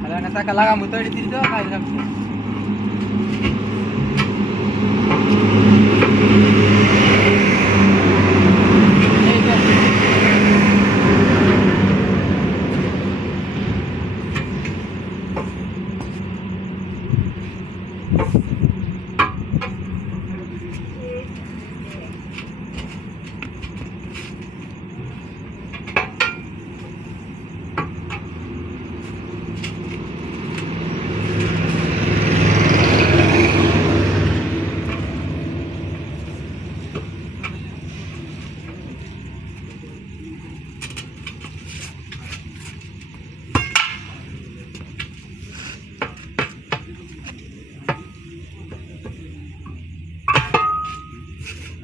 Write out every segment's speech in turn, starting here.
তাহলে না চাকা লাগামু তো এটি দিল তো কাজ লাগছে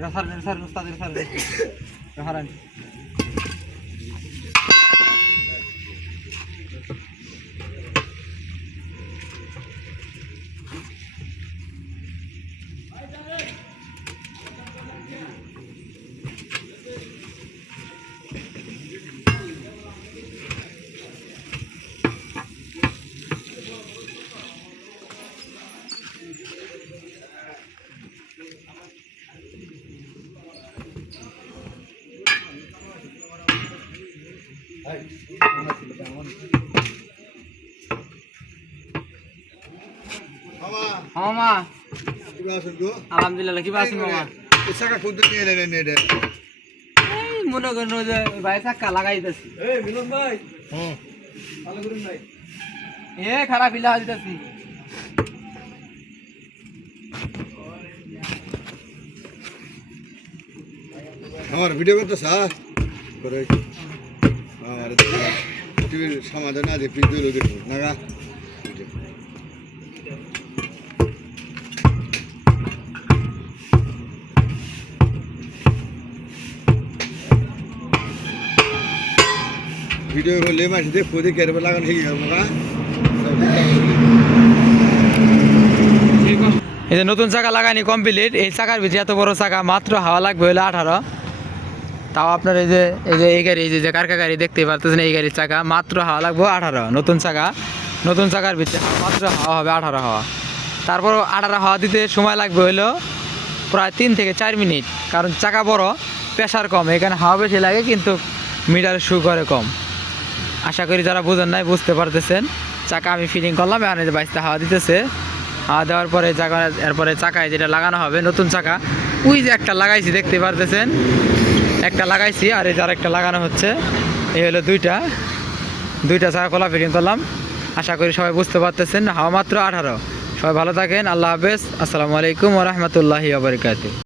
Rasar Ustaz Rasar. Raharan. Mama. Alhamdulillah kiba aছেন মামা চাকা কোন নিয়ে এলেন এটা এই মনে করেন যে ভাই চাকা লাগাইতেছি এই মিলন ভাই ভালো করুন ভাই এ খারাপ ইলা দিতেছি আমার ভিডিও করতে স্যার করে আর টিভির সমাধান আছে পিছু লোকের নাগা ভিডিও করলে মাসে দেখো দেখে লাগানো শিখে যাবো না এই যে নতুন চাকা লাগানি কমপ্লিট এই চাকার ভিতরে এত বড় চাকা মাত্র হাওয়া লাগবে হলো 18 তাও আপনার এই গাড়ি এই যে কারকা গাড়ি দেখতে পারতেছেন এই গাড়ির চাকা মাত্র হাওয়া লাগবে 18 নতুন চাকার ভিতরে মাত্র হাওয়া হবে 18 হাওয়া তারপর 18 হাওয়া দিতে সময় লাগবে হলো প্রায় 3 থেকে 4 মিনিট কারণ চাকা বড় প্রেসার কম এখানে হাওয়া বেশি লাগে কিন্তু মিটার শু করে কম আশা করি যারা বুঝেন নাই বুঝতে পারতেছেন চাকা আমি ফিটিং করলাম এখানে যে বাইশটা হাওয়া দিতেছে হাওয়া দেওয়ার পরে এরপরে চাকায় যেটা লাগানো হবে নতুন চাকা ওই যে একটা লাগাইছি দেখতে পারতেছেন একটা লাগাইছি আর এই যার একটা লাগানো হচ্ছে এই হলো দুইটা চাকা খোলা ফিটিং করলাম আশা করি সবাই বুঝতে পারতেছেন হাওয়া মাত্র 18 সবাই ভালো থাকেন আল্লাহ হাফেজ আসসালামু আলাইকুম ওয়া রাহমাতুল্লাহি ওয়া বারাকাতুহু